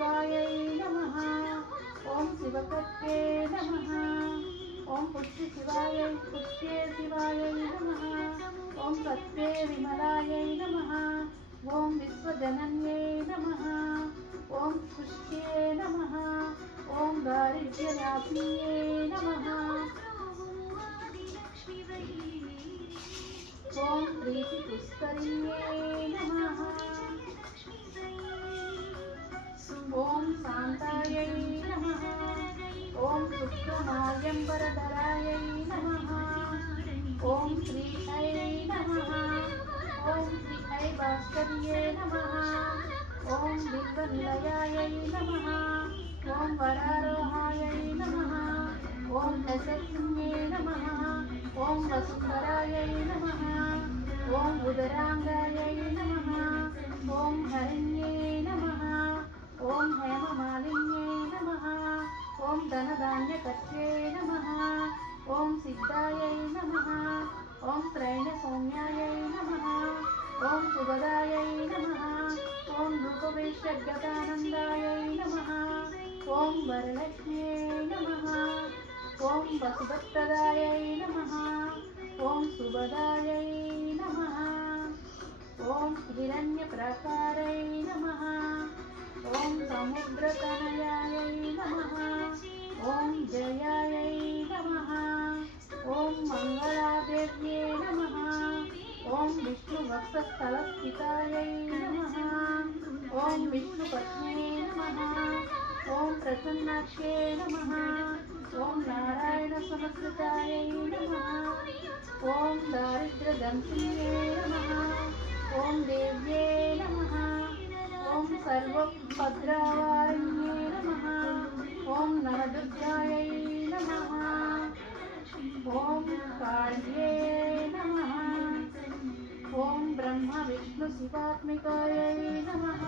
शिवायै नमः। ॐ शिवकर्त्रे नमः। ॐ पुष्टिशिवायै शिवायै नमः। ॐ सत्ये विमलायै नमः। ॐ विश्वजनन्यै नमः। ॐ पुष्ट्ये नमः। ॐ दारिद्र्यनाशिन्यै नमः। ॐ प्रीतिपुष्करिण्यै नमः। ॐ शान्तायै नमः। ॐ शुक्रमार्यम्बरधरायै नमः। ॐ श्री ऐ नमः। ॐ श्री ऐ भास्कर्ये नमः। ॐ बिल्वनिलयायै नमः। ॐ वरारोहायै नमः। ॐ यशस्विन्ये नमः। ॐ वसुन्धरायै नमः। ॐ उदराङ्गायै नमः। ॐ हरिण्ये नमः। ॐ हेममालिन्ये नमः। ॐ धनधान्यकर्त्रे नमः। ॐ सिद्धायै नमः। ॐ त्रैणसौम्यायै नमः। ॐ सुभदायै नमः। ॐ रूपवेश्यगतानन्दायै नमः। ॐ वरलक्ष्म्यै नमः। ॐ वसुभप्रदायै नमः। ॐ सुभदायै नमः। ॐ हिरण्यप्राकारै नमः। ॐ समुद्रतनयायै नमः। ॐ जयायै नमः। ॐ मङ्गलादेव्ये नमः। ॐ विष्णुवक्षस्थलस्थितायै नमः। ॐ विष्णुपत्न्यै नमः। ॐ प्रसन्नाक्ष्ये नमः। ॐ नारायणसमश्रितायै नमः। ॐ दारिद्र्यदंशिन्यै नमः। ॐ देव्ये नमः। ॐ सर्वभद्रावारिण्ये नमः। ॐ नवदुर्गायै नमः। ॐ काल्ये नमः। ॐ ब्रह्म विष्णु शिवात्मिकायै नमः।